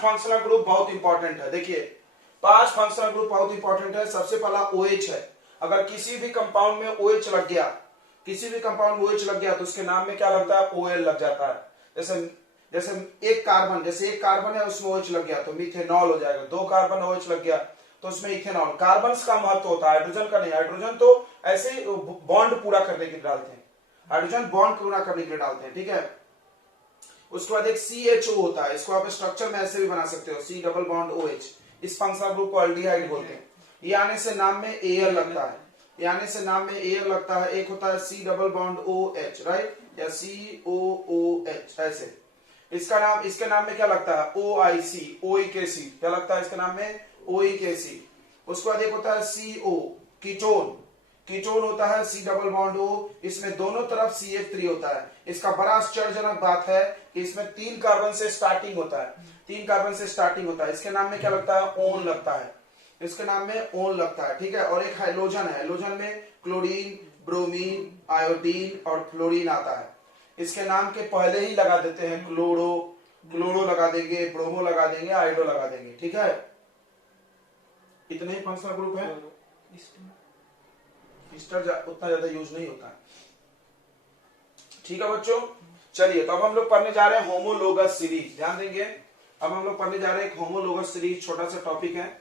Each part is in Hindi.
फंक्शनल ग्रुप बहुत इंपॉर्टेंट है। देखिए 5 फंक्शनल ग्रुप बहुत इंपॉर्टेंट है। सबसे पहला OH है। अगर किसी भी कंपाउंड में OH लग गया, किसी भी कंपाउंड में OH लग गया तो उसके नाम में क्या लगता है, OL लग जाता है। जैसे एक कार्बन है उसमें OH लग गया तो मिथेनॉल हो जाएगा। 2 कार्बन OH लग गया तो उसमें इथेनॉल। कार्बन का महत्व होता है, हाइड्रोजन का नहीं। हाइड्रोजन तो ऐसे बॉन्ड पूरा करने के लिए डालते हैं, हाइड्रोजन बॉन्ड पूरा करने के लिए डालते हैं, ठीक है। उसके बाद एक CHO होता है, इसको आप स्ट्रक्चर में ऐसे भी बना सकते हो, C डबल बॉन्ड OH। इस फंक्शनल ग्रुप को एल्डिहाइड बोलते हैं। ये आने से नाम में Al लगता है, ये आने से नाम में Al लगता है। एक होता है C double bond OH, right, या COOH ऐसे। इसका नाम, इसके नाम में क्या लगता है, OIC, OIKC क्या लगता है इसके नाम में, OIKC। उसके बाद एक होता है CO, कीटोन। कीटोन होता है C डबल बॉन्ड O, इसमें दोनों तरफ CH3 होता है। इसका बड़ा आश्चर्यजनक बात है कि इसमें 3 कार्बन से स्टार्टिंग होता है, 3 कार्बन से स्टार्टिंग होता है। इसके नाम में क्या लगता है, ओन लगता है, इसके नाम में ओन लगता है, ठीक है। और एक हाइड्रोजन है, हाइड्रोजन में क्लोरीन, ब्रोमीन, आयोडीन और फ्लोरीन आता है। इसके नाम के पहले ही लगा देते हैं क्लोरो, क्लोरो लगा देंगे, ब्रोमो लगा देंगे, आयोडो लगा देंगे, ठीक है। इतने ही फंक्शनल ग्रुप है। ईस्टर उतना ज्यादा यूज नहीं होता है, ठीक है बच्चों। चलिए तो अब हम लोग पढ़ने जा रहे हैं होमोलोगस सीरीज, ध्यान देंगे। अब हम लोग पढ़ने जा रहे हैं एक होमोलोगस सीरीज, छोटा सा टॉपिक है।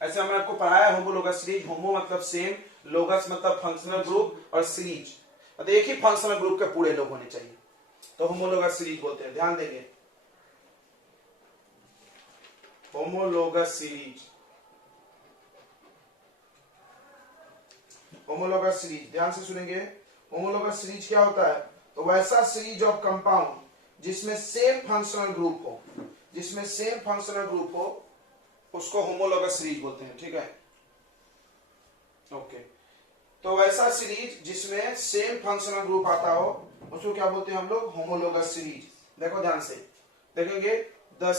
ऐसे हमने आपको पढ़ाया है होमोलोगस सीरीज। होमो मतलब सेम, लोगस मतलब फंक्शनल ग्रुप, और सीरीज मतलब एक ही फंक्शनल ग्रुप के पूरे लोग होने चाहिए, तो होमोलोगस सीरीज बोलते हैं, ध्यान देंगे। होमोलोगस सीरीज, होमोलोगस सीरीज ध्यान से सुनेंगे। होमोलोगस सीरीज क्या होता है, तो वैसा सीरीज ऑफ कंपाउंड जिसमें सेम फंक्शनल ग्रुप हो, जिसमें सेम फंक्शनल ग्रुप हो, उसको होमोलोगस सीरीज बोलते हैं, ठीक है। ओके, तो वैसा सीरीज जिसमें सेम फंक्शनल ग्रुप आता हो उसको क्या बोलते हैं हम लोग, होमोलोगस सीरीज। देखो ध्यान से देखेंगे, the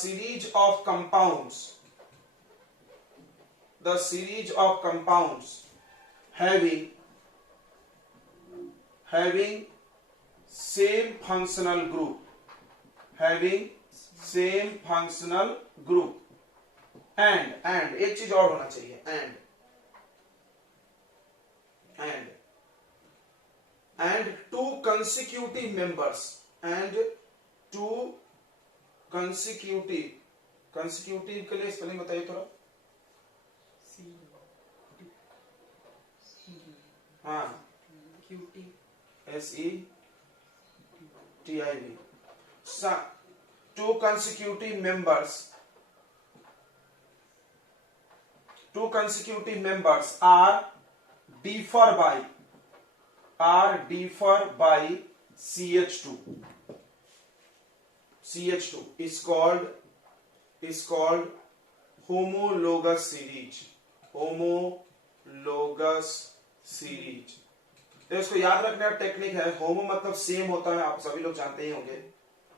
series of compounds, the series of compounds having same functional group, having same functional group and एक चीज और होना चाहिए, and two consecutive members, and two consecutive के लिए स्पेलिंग बताइए थोड़ा। हाँ, SETIV, two consecutive members are differ by CH2 is called homologous series, homologous series. तो इसको याद रखने का टेक्निक है, होमो मतलब सेम होता है, आप सभी लोग जानते ही होंगे,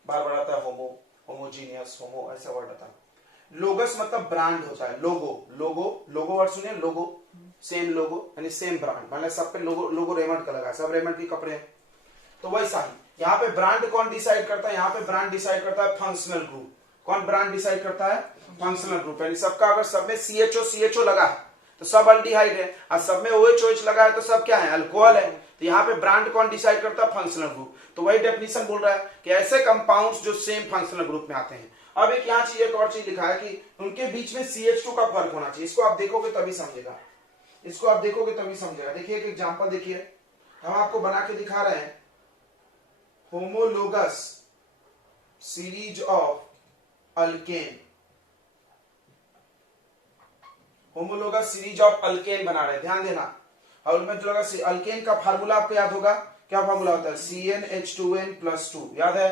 बार बार आता है होमो, होमोजीनियस, होमो ऐसा वर्ड आता है। लोगस मतलब ब्रांड होता है, लोगो वर्ड सुनिए, लोगो सेम लोगो यानी सेम ब्रांड, मतलब सब पे लोगो रेमंड का लगा है, सब रेमंड के कपड़े हैं। तो वैसा ही यहाँ पे ब्रांड कौन डिसाइड करता है, यहाँ पे ब्रांड डिसाइड करता है फंक्शनल ग्रुप। कौन ब्रांड डिसाइड करता है, फंक्शनल ग्रुप। यानी सबका अगर सब में CHO लगा है तो सब अल्डिहाइड है, और सब में OH लगा है तो सब क्या है, अल्कोहल है। तो यहाँ पे ब्रांड कौन डिसाइड करता है, फंक्शनल ग्रुप। तो वही डेफिनेशन बोल रहा है कि ऐसे कंपाउंड्स जो सेम फंक्शनल ग्रुप में आते हैं। अब एक यहाँ चीज, एक और चीज लिखा है कि उनके बीच में CH2 का फर्क होना चाहिए। इसको आप देखोगे तभी समझेगा, इसको आप देखोगे तभी समझेगा। देखिए एक एग्जांपल देखिए, हम आपको बना के दिखा रहे हैं homologous series of alkane, homologous series of alkane बना रहे हैं, ध्यान देना। और उनमें जो अल्केन का फार्मूला आपको याद होगा, क्या फार्मूला होता है, CnH2n+2, याद है।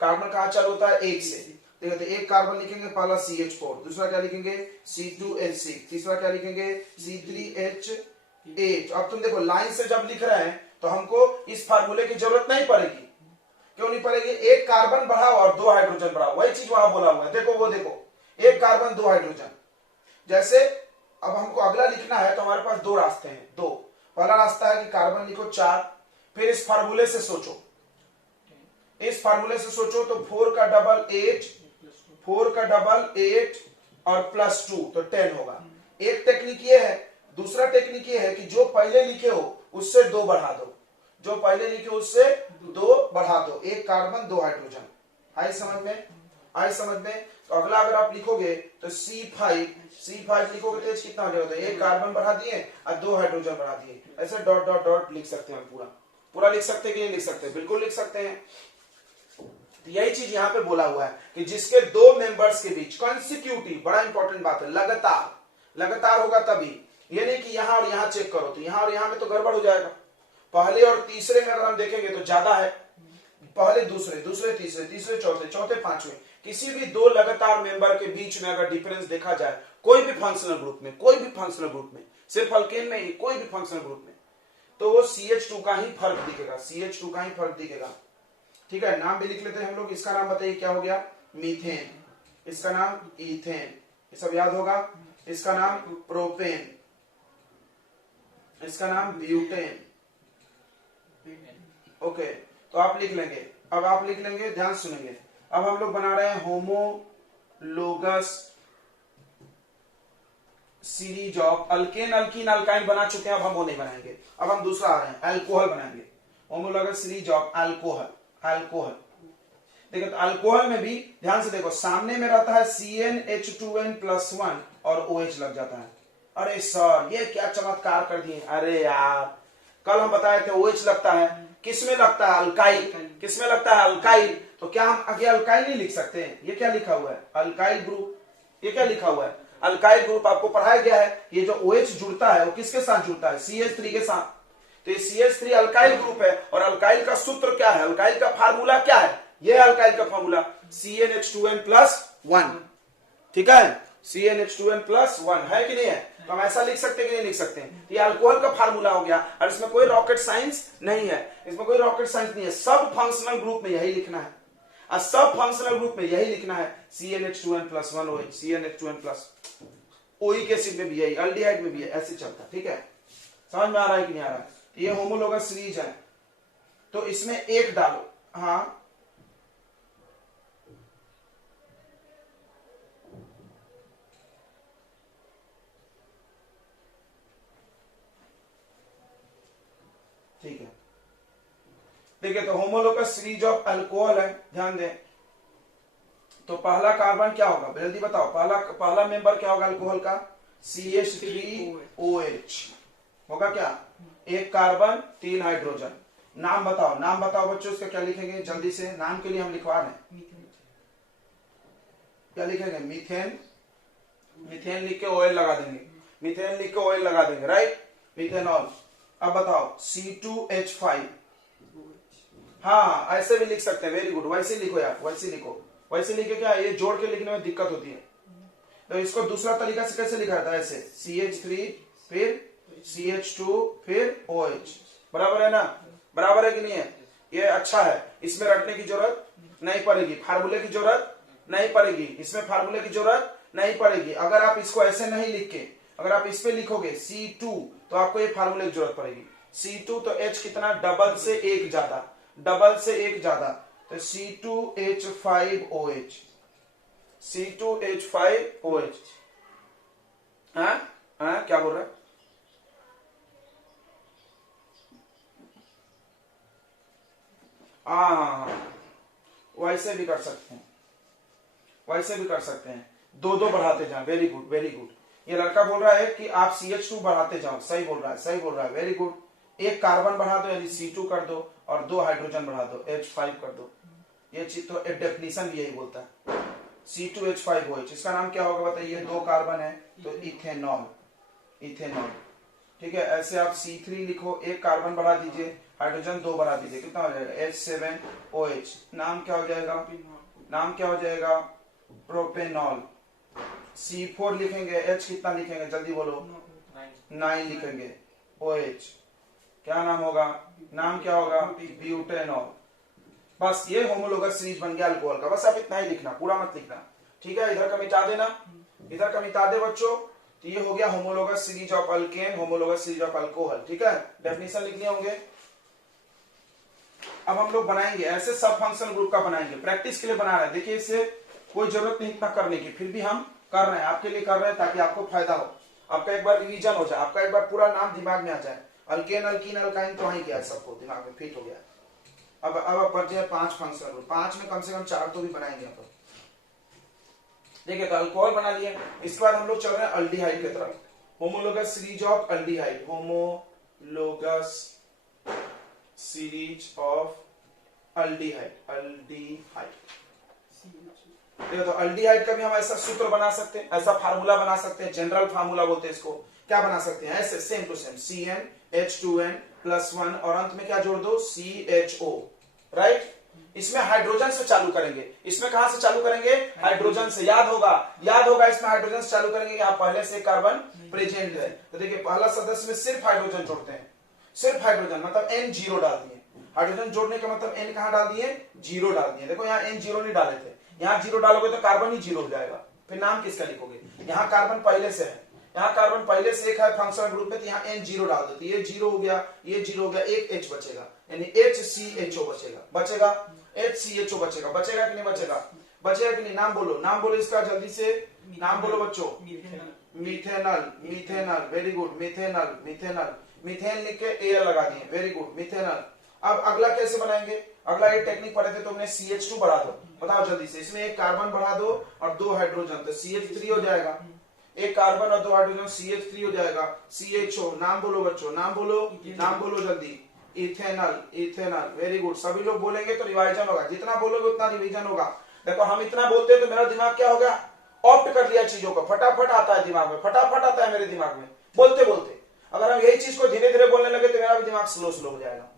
कार्बन कहाँ चालू होता है, 1 से। देखो तो एक कार्बन लिखेंगे, पहला CH4, दूसरा क्या लिखेंगे C2H6, तीसरा क्या लिखेंगे C3H8। अब तुम देखो लाइन से जब लिख रहे हैं तो हमको इस फार्मूले की जरूरत नहीं पड़ेगी। क्यों नहीं पड़ेगी, एक कार्बन बढ़ाओ और 2 हाइड्रोजन बढ़ाओ, वही चीज वहां बोला हुआ है। देखो वो देखो, एक कार्बन 2 हाइड्रोजन। जैसे अब हमको अगला लिखना है तो हमारे पास 2 रास्ते हैं, 2। पहला रास्ता है कि कार्बन लिखो 4, फिर इस फार्मूले से सोचो, इस फार्मूले से सोचो तो 4 का डबल 8, 4 का डबल 8 और प्लस 2 तो 10 होगा। एक टेक्निक ये है, दूसरा टेक्निक ये है कि जो पहले लिखे हो उससे 2 बढ़ा दो, जो पहले लिखे हो उससे 2 बढ़ा दो, एक कार्बन 2 हाइड्रोजन। आई समझ में? आई समझ में? तो अगला अगर आप लिखोगे तो C5 लिखोगे तो कितना हो जाएगा? एक कार्बन बढ़ा दिए और 2 हाइड्रोजन बढ़ा दिए, ऐसे डॉट डॉट डॉट लिख सकते हैं। पूरा लिख सकते हैं कि नहीं लिख सकते? बिल्कुल लिख सकते हैं। तो यही चीज यहाँ पे बोला हुआ है कि जिसके 2 मेंबर्स के बीच कॉन्सिक्यूटिव, बड़ा इंपॉर्टेंट बात है, लगातार होगा तभी। ये नहीं कि यहां और यहां चेक करो तो यहां और यहां में तो गड़बड़ हो जाएगा। पहले और तीसरे में अगर हम देखेंगे तो ज्यादा है, पहले दूसरे तीसरे चौथे पांचवें, किसी भी 2 लगातार मेंबर के बीच में अगर डिफरेंस देखा जाए कोई भी फंक्शनल ग्रुप में, सिर्फ अल्केन में ही, कोई भी फंक्शनल ग्रुप में, तो वो CH2 का ही फर्क दिखेगा। ठीक है, नाम भी लिख लेते हैं हम लोग। इसका नाम बताइए क्या हो गया? मीथेन। इसका नाम इथेन, ये सब याद होगा। इसका नाम प्रोपेन, इसका नाम ब्यूटेन। ओके, तो आप लिख लेंगे। अब आप लिख लेंगे, ध्यान सुनेंगे। अब हम लोग बना रहे हैं homologous series of alkane, alkyne, alkyne बना चुके हैं। अब हम वो नहीं बनाएंगे, अब हम दूसरा आ रहे हैं, अल्कोहल बनाएंगे। Homologous series of alcohol. देखो तो अल्कोहल में भी ध्यान से देखो, सामने में रहता है CnH2n+1 और OH लग जाता है। अरे सर ये क्या चमत्कार कर दिए। अरे यार कल हम बताए थे OH लगता है, किसमें लगता है? अल्काइल। किसमें लगता है? अल्काइल। तो क्या हम आगे अल्काइल नहीं लिख सकते हैं? ये क्या लिखा हुआ है? Alkyl group. ये क्या लिखा हुआ है? Alkyl group. आपको पढ़ाया गया है ये जो OH जुड़ता है वो किसके साथ जुड़ता है? CH3 के साथ। तो ये CH3 अल्काइल ग्रुप है। और अल्काइल का सूत्र क्या है? अल्काइल का फार्मूला क्या है? ये अल्काइल का फार्मूला CnH2n+1। ठीक है, CnH2n+1 है कि नहीं है? तो हम ऐसा लिख सकते हैं कि नहीं लिख सकते हैं? ये अल्कोहल का फार्मूला हो गया और इसमें कोई रॉकेट साइंस नहीं है, सब फंक्शनल ग्रुप में यही लिखना है। और सब फंक्शनल ग्रुप में यही लिखना है CnH2n+1 OH, CnH2n+। Oic acid में भी यही, अल्डिहाइड में भी है, ऐसे चलता है। ठीक है, समझ में आ रहा है कि नहीं आ रहा है? ये होमोलोगस सीरीज है तो इसमें एक डालो। हाँ ठीक है, देखिए तो होमोलोगस सीरीज ऑफ अल्कोहल है, ध्यान दें। तो पहला कार्बन क्या होगा? जल्दी बताओ, पहला मेंबर क्या होगा अल्कोहल का? CH3OH होगा क्या? एक कार्बन 3 हाइड्रोजन। नाम बताओ बच्चों, इसका क्या लिखेंगे? जल्दी से, नाम के लिए हम लिखवा रहे हैं। क्या लिखेंगे? मीथेन लिख के ऑयल लगा देंगे, राइट? मीथेनॉल। अब बताओ C2H5। हाँ ऐसे भी लिख सकते हैं, वेरी गुड। वैसे लिखो यार, वैसे लिखे क्या, ये जोड़ के लिखने में दिक्कत होती है। तो इसको दूसरा तरीका से कैसे लिखा जाता है? ऐसे CH3 फिर CH2 फिर OH। बराबर है ना? बराबर है कि नहीं है? ये अच्छा है, इसमें रटने की जरूरत नहीं पड़ेगी, फार्मूले की जरूरत नहीं पड़ेगी, इसमें फार्मूले की जरूरत नहीं पड़ेगी। अगर आप इसको ऐसे नहीं लिख के अगर आप इस पे लिखोगे C2 तो आपको ये फार्मूले की जरूरत पड़ेगी। C2 तो H कितना? डबल से एक ज्यादा, तो C2H5OH। क्या बोल रहा है? वैसे भी कर सकते हैं, दो बढ़ाते जाएं। Very good. ये लड़का बोल रहा है कि आप CH2 बढ़ाते जाओ, सही बोल रहा है, वेरी गुड। एक कार्बन बढ़ा दो यानी C2 कर दो और 2 हाइड्रोजन बढ़ा दो, H5 कर दो। ये चीज तो डेफिनेशन भी यही बोलता है, C2H5OH। इसका नाम क्या होगा बताइए? 2 कार्बन है तो इथेनॉल। ठीक है, ऐसे आप C3 लिखो, एक कार्बन बढ़ा दीजिए, हाइड्रोजन 2 बढ़ा दीजिए, कितना हो जाएगा? H7OH। नाम क्या हो जाएगा? प्रोपेनॉल। C4 लिखेंगे, H कितना लिखेंगे? जल्दी बोलो। 9 लिखेंगे। OH क्या नाम होगा? नाम क्या होगा? ब्यूटेनॉल। बस ये होमोलोगस सीरीज बन गया अल्कोहल का। बस आप इतना ही लिखना, पूरा मत लिखना। ठीक है, इधर का मिटा देना, इधर का मिटा दे बच्चों। तो ये हो गया homologous series of alkane, homologous series of alcohol. ठीक है, डेफिनेशन लिखने होंगे। अब हम लोग बनाएंगे ऐसे सब फंक्शनल ग्रुप का बनाएंगे, प्रैक्टिस के लिए बना रहे हैं। देखिए इससे कोई जरूरत नहीं इतना करने की, फिर भी हम कर रहे हैं, आपके लिए कर रहे हैं ताकि आपको फायदा हो, आपका एक बार रिवीजन हो जाए, आपका एक बार पूरा नाम दिमाग में आ जाए। अल्केन अल्कीन अल्काइन तो वहीं गया, सबको दिमाग में फिट हो गया। अब आप पढ़ जाए 5 फंक्शनल ग्रुप, 5 में कम से कम 4 तो भी बनाएंगे आप। देखिए तो अल्कोहल बना लिए, इसके बाद हम लोग चल रहे हैं अल्डिहाइड की तरफ। Homologous series of aldehyde, homologous series of aldehyde, aldehyde. देखो तो अल्डिहाइड का भी हम ऐसा सूत्र बना सकते हैं, ऐसा फार्मूला बना सकते हैं, जनरल फार्मूला बोलते हैं इसको। क्या बना सकते हैं? ऐसे सेम टू सेम CnH2n+1 और अंत में क्या जोड़ दो? CHO, right. इसमें हाइड्रोजन से चालू करेंगे, इसमें कहां से चालू करेंगे? हाइड्रोजन से। याद होगा इसमें हाइड्रोजन से चालू करेंगे, यहाँ पहले से कार्बन प्रेजेंट है। तो देखिए पहला सदस्य में सिर्फ हाइड्रोजन जोड़ते हैं, सिर्फ हाइड्रोजन, मतलब N0 डाल दिए। हाइड्रोजन जोड़ने का मतलब N कहां डाल दिए? 0 डाल दिए। देखो यहाँ N0 नहीं डाले थे, यहाँ 0 डालोगे तो कार्बन ही 0 हो जाएगा, फिर नाम किसका लिखोगे? यहाँ कार्बन पहले से है, यहाँ कार्बन पहले से एक है फंक्शनल ग्रुप में, तो यहाँ N0 डाल दो, तो ये 0 हो गया, ये 0 हो गया, एक H बचेगा, यानी HCHO बचेगा, HCHO बचेगा कि नहीं बचेगा? बचेगा कि नहीं? नाम बोलो इसका जल्दी से, नाम बोलो बच्चों। मिथेनल, वेरी गुड, मिथेन लिख के एयर लगा दिए, वेरी गुड, मिथेनल। अब अगला कैसे बनाएंगे? अगला ये टेक्निक पढ़े थे तुमने, CH2 बढ़ा दो, बताओ जल्दी से। इसमें एक कार्बन बढ़ा दो और 2 हाइड्रोजन, तो CH3 हो जाएगा। एक कार्बन और 2 हाइड्रोजन, CH3 हो जाएगा। CHO, नाम बोलो बच्चों, नाम बोलो जल्दी। Ethanal, very good. सभी लोग बोलेंगे तो रिवाइजन होगा, जितना बोलोगे उतना रिवीजन होगा। देखो हम इतना बोलते हैं तो मेरा दिमाग क्या हो गया? ऑप्ट कर लिया चीजों को, फटाफट आता है दिमाग में, फटाफट आता है मेरे दिमाग में बोलते। अगर हम यही चीज को धीरे धीरे बोलने लगे तो मेरा भी दिमाग स्लो हो जाएगा,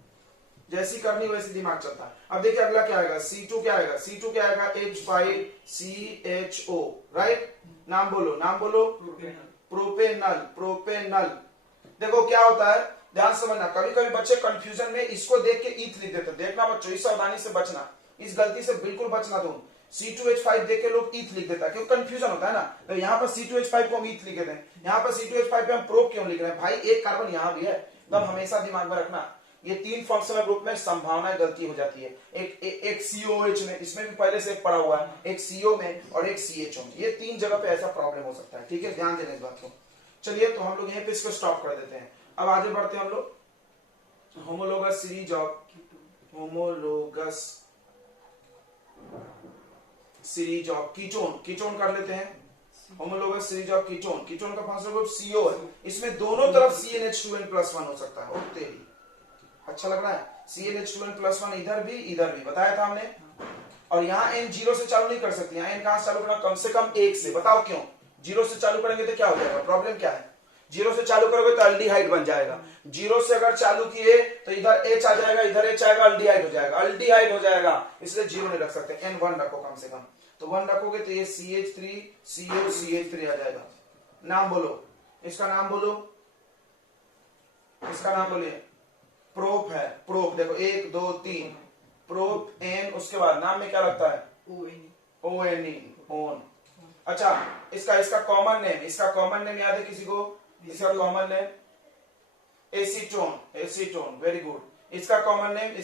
जैसी करनी वैसी दिमाग चलता है। अब देखिए अगला क्या आएगा? C2 क्या आएगा? H5CHO, right. नाम बोलो। प्रोपेनल। देखो क्या होता है, ध्यान समझना, कभी कभी बच्चे कंफ्यूजन में इसको देख के ईथ लिख देते। देखना बच्चों, इस सावधानी से बचना, इस गलती से बिल्कुल बचना तुम। C2H5 देख के लोग ईथ लिख देता है, क्योंकि कंफ्यूजन होता है ना। तो यहाँ पर C2H5 को हम ईथ लिख देते हैं, यहाँ पर C2H5 पे हम प्रोप क्यों लिख रहे हैं? भाई एक कार्बन यहाँ भी है, तब हमेशा दिमाग में रखना। ये 3 फंक्शनल ग्रुप में संभावना गलती हो जाती है। एक COH में, इसमें भी पहले से पड़ा हुआ है, एक CO में और एक CHO में, ये 3 जगह पे ऐसा प्रॉब्लम हो सकता है। ठीक है, ध्यान देना इस बात को। चलिए तो हम लोग यहीं पे इसको स्टॉप कर देते हैं, अब आगे बढ़ते हैं हम लोग। होमोलोगस सीरीज ऑफ कीटोन कर लेते हैं। होमोलोगस सीरीज ऑफ कीटोन का फंक्शनल ग्रुप CO है, इसमें दोनों तरफ CnH2n+1 हो सकता है। ओके, अच्छा लग रहा है? CnH2n+1 इधर भी बताया था हमने। और यहाँ N 0 से चालू नहीं कर सकती, यहाँ N कहां से चालू करना? कम से कम 1 से। बताओ क्यों? 0 से चालू करेंगे तो क्या हो जाएगा? प्रॉब्लम क्या है? 0 से चालू करोगे तो अल्डिहाइड बन जाएगा। 0 से अगर चालू किए तो इधर H आ जाएगा, इधर H आएगा, अल्डिहाइड हो जाएगा, इसलिए 0 नहीं रख सकते। N 1 रखो कम से कम, तो 1 रखोगे तो ये CH3 CO CH3 आ जाएगा। नाम बोलो, इसका नाम बोलिए। प्रोप है, प्रोप। देखो 1 2 3 प्रोप N, उसके बाद नाम में क्या लगता है? ओन। अच्छा, इसका कॉमन नेम याद है किसी को? इसका common name acetone, very good. इसका कॉमन नेम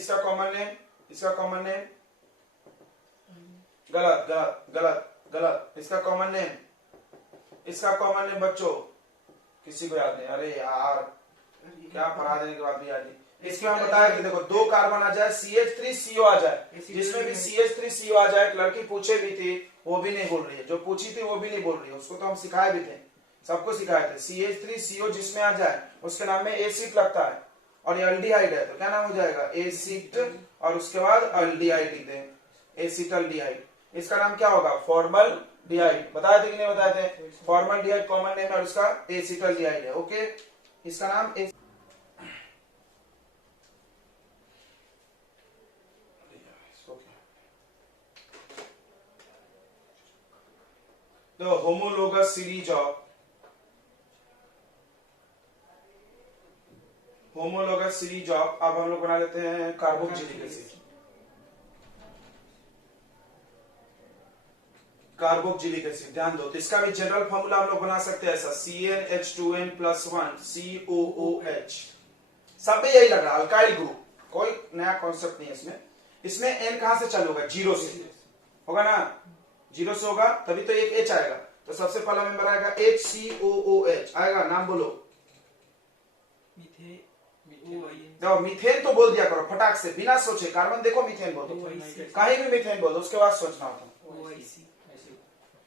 गलत। इसका कॉमन नेम बच्चों किसी को याद नहीं? अरे यार, क्या पढ़ा देने के बाद भी याद नहीं। इसमें हम बताया कि देखो 2 कार्बन आ जाए, CH3CO आ जाए, जिसमें भी CH3CO आ जाए। एक लड़की पूछे भी थी, वो भी नहीं बोल रही है, जो पूछी थी वो भी नहीं बोल रही है, उसको तो हम सिखाए भी थे, सबको सिखाए थे। CH3CO जिसमें आ जाए उसके नाम में एसिड लगता है, और ये अल्डिहाइड है तो क्या नाम हो जाएगा? एसिड, और उसके बाद अल्डिहाइड लिख दें, एसिटल्डिहाइड। इसका नाम क्या होगा? फॉर्मलडिहाइड। बताए थे कि नहीं बताए थे? फॉर्मलडिहाइड कॉमन नेम है, और उसका एसिटल्डिहाइड है। ओके, इसका नाम The homologous series of अब हम लोग बना लेते हैं कार्बोक्सिलिक एसिड। ध्यान दो, तो इसका भी जनरल फॉर्मूला हम लोग बना सकते हैं ऐसा, CnH2n+1 COOH। सब में यही लग रहा है, अल्काइल ग्रुप। कोई नया कॉन्सेप्ट नहीं है इसमें। इसमें N कहां से चालू होगा? जीरो से होगा ना, जीरो से होगा तभी तो एक H आएगा। तो सबसे पहला मेंबर आएगा HCOOH आएगा, नाम बोलो। देखो मीथेन तो बोल दिया करो फटाक से बिना सोचे, कार्बन देखो मीथेन बोल दो, कहीं भी मीथेन बोल दो, उसके बाद सोचना होता।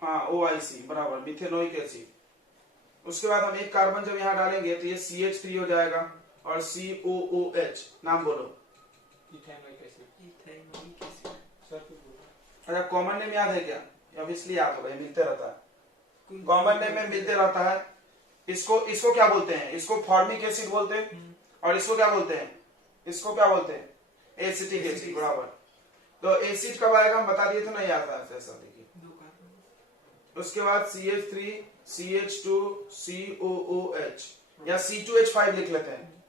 हाँ OIC बराबर, मिथेनोइक एसिड। उसके बाद हम एक कार्बन जब यहाँ डालेंगे तो ये CH3 हो जाएगा और COOH, नाम बोलो। अच्छा कॉमन नेम याद है क्या? ऑब्वियसली याद होगा, ये मिलते रहता है, कॉमन नेम में मिलते रहता है। इसको क्या बोलते हैं? इसको फॉर्मिक एसिड बोलते हैं, और इसको क्या बोलते हैं? इसको क्या बोलते हैं? एसिटिक एसिड बराबर। तो एसिड कब आएगा हम बता दिए थे ना, याद है ऐसा देखिए। उसके बाद CH3 CH2 COOH या C2H5 लिख लेते हैं,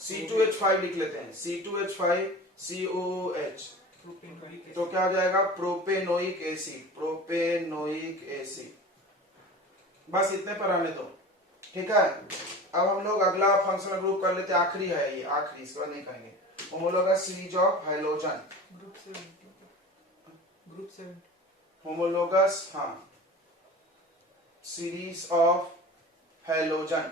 C2H5 लिख लेते हैं, C2H5 COOH। तो क्या हो जाएगा? Propanoic acid, propanoic acid. बस इतने पर आने दो, ठीक है। अब हम लोग अगला फंक्शनल ग्रुप कर लेते हैं, आखिरी है ये, आखिरी, इसके बाद नहीं कहेंगे। Homologous series of halogen, group 7 homologous, हाँ सीरीज ऑफ हैलोजन।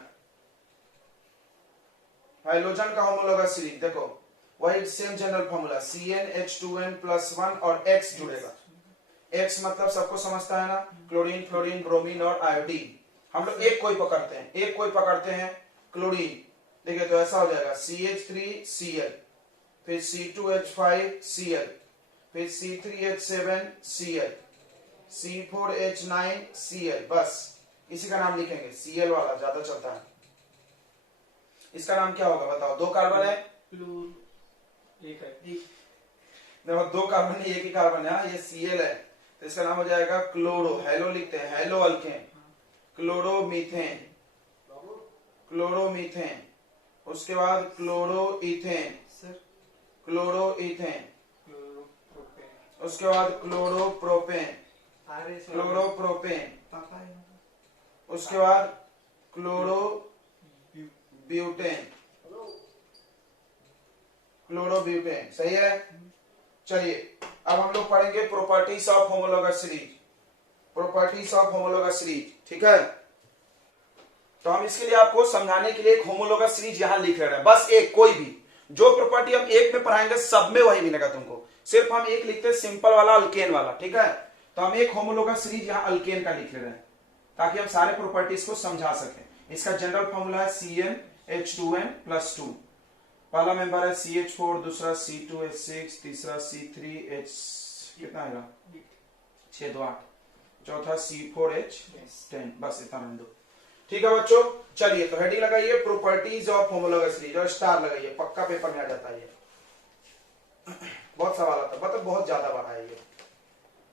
हैलोजन का होमोलोगस सीरीज देखो, वही सेम जनरल फॉर्मूला CnH2n+1 और X जुड़ेगा। X मतलब सबको समझता है ना, क्लोरीन फ्लोरीन ब्रोमीन और आयोडीन। हम लोग एक कोई पकड़ते हैं क्लोरीन, देखिए तो ऐसा हो जाएगा CH3Cl, फिर C2H5Cl, फिर C3H7Cl, C4H9Cl, बस इसी का नाम लिखेंगे, Cl वाला ज्यादा चलता है। इसका नाम क्या होगा बताओ? दो कार्बन है, एक है, देखो दो कार्बन है, एक ही कार्बन है, ये Cl है, तो इसका नाम हो जाएगा क्लोरो, हेलो लिखते हैं, हेलो अल्केन, क्लोरोमीथेन, क्लोरोमीथेन। उसके बाद क्लोरोइथेन, क्लोरोइथेन। उसके बाद क्लोरोप्रोपेन, क्लोरोप्रोपेन। उसके बाद क्लोरोब्यूटेन, क्लोरोब्यूटेन। सही है। चलिए अब हम लोग पढ़ेंगे properties of homologous series, properties of homologous series, ठीक है। तो हम इसके लिए आपको समझाने के लिए एक होमोलोगस सीरीज यहां लिख रहे हैं, बस एक, कोई भी जो प्रॉपर्टी हम एक में पढ़ाएंगे सब में वही मिलेगा तुमको, सिर्फ हम एक लिखते हैं सिंपल वाला, अल्केन वाला, ठीक है। तो हम एक होमोलोगस सीरीज यहां अल्केन का लिख रहे हैं ताकि हम सारे प्रॉपर्टीज को समझा सकें। इसका जनरल फॉर्मूला है CnH2n+2। पहला मेंबर है CH4, दूसरा C2H6, तीसरा C3H, कितना आएगा 6 2 8, चौथा C4H10, बस इतना रन दो, ठीक है बच्चों। चलिए तो हेडिंग लगाइए प्रॉपर्टीज ऑफ होमोलोगस सीरीज और स्टार लगाइए, पक्का पेपर में आ जाता है ये, बहुत सवाल आता है, मतलब बहुत ज्यादा बार है ये।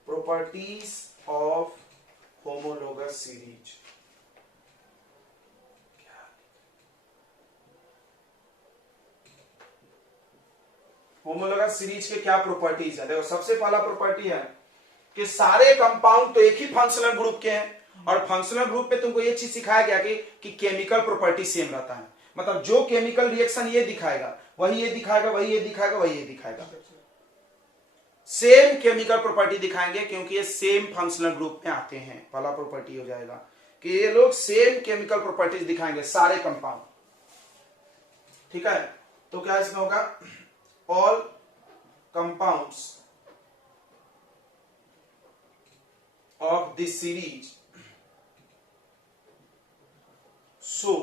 Properties of homologous series, homologous series के क्या प्रॉपर्टीज है? देखो सबसे पहला प्रॉपर्टी है कि सारे कंपाउंड तो एक ही फंक्शनल ग्रुप के हैं, और फंक्शनल ग्रुप पे तुमको ये चीज सिखाया गया कि केमिकल प्रॉपर्टी सेम रहता है, मतलब जो केमिकल रिएक्शन ये दिखाएगा वही ये दिखाएगा, वही ये दिखाएगा, वही ये दिखाएगा, सेम केमिकल प्रॉपर्टी दिखाएंगे क्योंकि ये सेम फंक्शनल ग्रुप में आते हैं। पहला प्रॉपर्टी हो जाएगा कि ये लोग सेम केमिकल प्रॉपर्टीज दिखाएंगे सारे कंपाउंड, ठीक है। तो क्या इसमें होगा? All compounds of this series show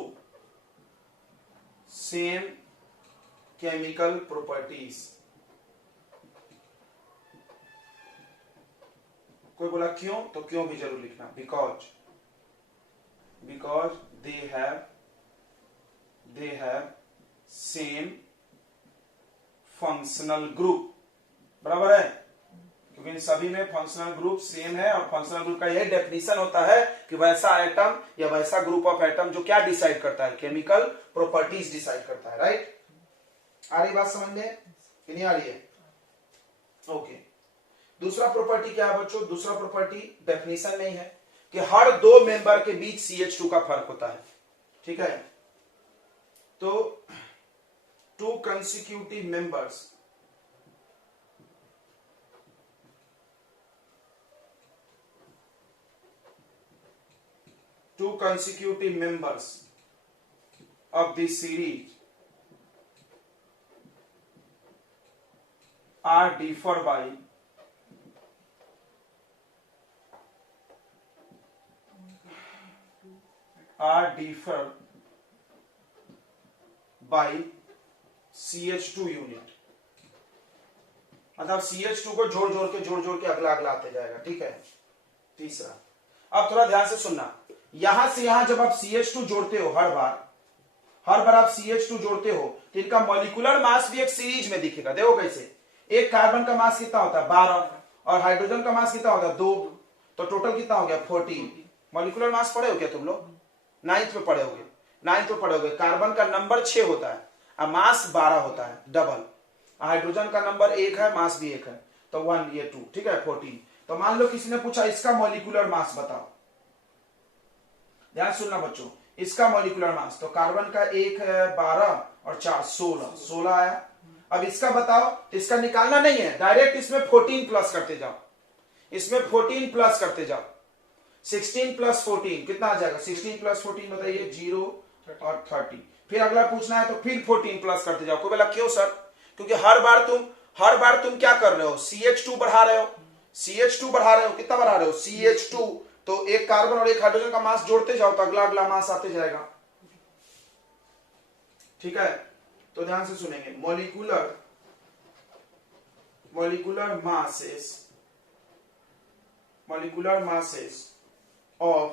same chemical properties। कोई बोला क्यों, तो क्यों भी जरूर लिखना, because they have same functional group, बराबर है, क्योंकि इन सभी में फंक्शनल ग्रुप सेम है, और फंक्शनल ग्रुप का यही डेफिनेशन होता है कि वैसा एटम या वैसा ग्रुप ऑफ एटम जो क्या डिसाइड करता है, केमिकल प्रॉपर्टीज डिसाइड करता है, राइट। आ रही बात समझ में कि नहीं आ रही है? ओके। दूसरा प्रॉपर्टी क्या है बच्चों? दूसरा प्रॉपर्टी डेफिनेशन में ही है कि हर दो मेंबर के बीच CH2 का फर्क होता है, ठीक है। तो two consecutive members of this series are differ by CH2 unit. मतलब CH2 को जोड़ जोड़ के अगला आते जाएगा। ठीक है। तीसरा, अब थोड़ा ध्यान से सुनना, यहां से यहां जब आप CH2 जोड़ते हो, हर बार आप CH2 जोड़ते हो तो इनका मॉलिक्यूलर मास भी एक सीरीज में दिखेगा। देखो कैसे, एक कार्बन का मास कितना होता है 12 और हाइड्रोजन का मास कितना होता है 2, तो टोटल कितना हो गया 14। मॉलिक्यूलर मास पढ़े हो क्या तुम लोग? 9th में पढ़े होगे। कार्बन का नंबर 6 होता है और मास 12 होता है, डबल। हाइड्रोजन का नंबर 1 है, मास भी 1 है, तो 1 ये 2, ठीक है 14। तो मान लो किसी ने पूछा इसका मॉलिक्यूलर मास बताओ, ध्यान सुनना बच्चों, इसका मॉलिक्यूलर मास, तो कार्बन का 1 है 12 और 4 16 आया। अब इसका बताओ, तो इसका निकालना नहीं है, डायरेक्ट इसमें 14 प्लस करते जाओ, 16 प्लस 14 कितना आ जाएगा? 16 प्लस 14 बताइए, 0 और 30। फिर अगला पूछना है तो फिर 14 प्लस करते जाओ। कोई बोला क्यों सर? क्योंकि हर बार तुम क्या कर रहे हो? CH2 बढ़ा रहे हो। कितना बढ़ा रहे हो? CH2। तो एक कार्बन और एक हाइड्रोजन का मास जोड़ते जाओ तो अगला मास आते जाएगा। ठीक है, तो ध्यान से सुनेंगे, molecular masses of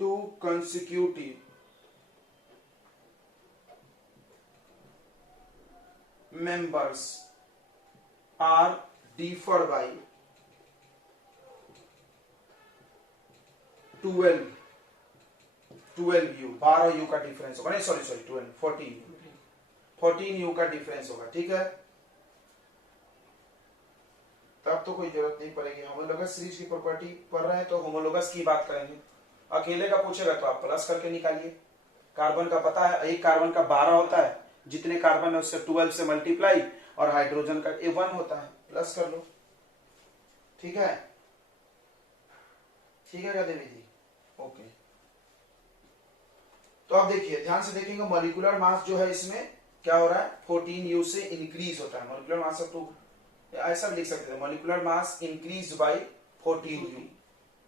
two consecutive members are differ by 12 U, 12 U का डिफरेंस होगा, नहीं सॉरी 14 U का डिफरेंस होगा। ठीक है, तब तो कोई जरूरत नहीं पड़ेगी। होमोलोगस सीरीज की प्रॉपर्टी पढ़ रहे हैं तो होमोलोगस की बात करेंगे। अकेले का पूछेगा तो आप प्लस करके निकालिए। कार्बन का पता है, एक कार्बन का 12 होता है, जितने कार्बन है उससे 12 से मल्टीप्लाई, और हाइड्रोजन का 1 होता है, प्लस कर लो। ठीक है क्या देवी जी? ओके, तो अब देखिए, ध्यान से देखेंगे, मॉलिक्यूलर मास जो है इसमें क्या हो रहा है? 14 U से इंक्रीज होता है। मॉलिक्यूलर मास ऑफ 2, ऐसा लिख सकते हैं, molecular mass increase by 14 U।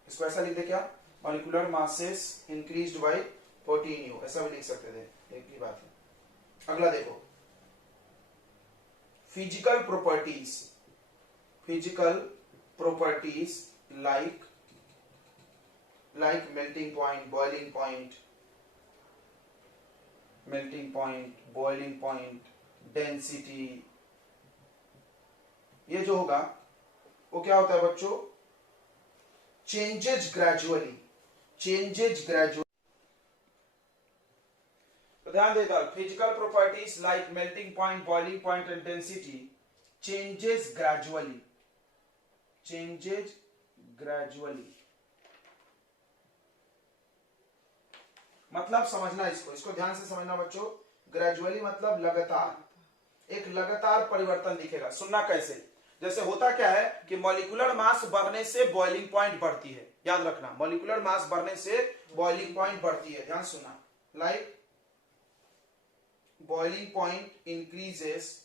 इसको ऐसा लिख दे क्या? Molecular masses increased by 14 U, ऐसा भी लिख सकते थे, एक ही बात है। अगला देखो, physical properties like melting point, boiling point, density, ये जो होगा वो क्या होता है बच्चों? Changes gradually. तो ध्यान देगा, physical properties like melting point, boiling point and density changes gradually. मतलब समझना इसको ध्यान से समझना बच्चों। ग्रेजुअली मतलब लगातार, एक लगातार परिवर्तन दिखेगा। सुनना कैसे? जैसे होता क्या है कि मॉलिक्यूलर मास बढ़ने से बॉइलिंग पॉइंट बढ़ती है, याद रखना, मॉलिक्यूलर मास बढ़ने से बॉइलिंग पॉइंट बढ़ती है। ध्यान सुनना, like boiling point increases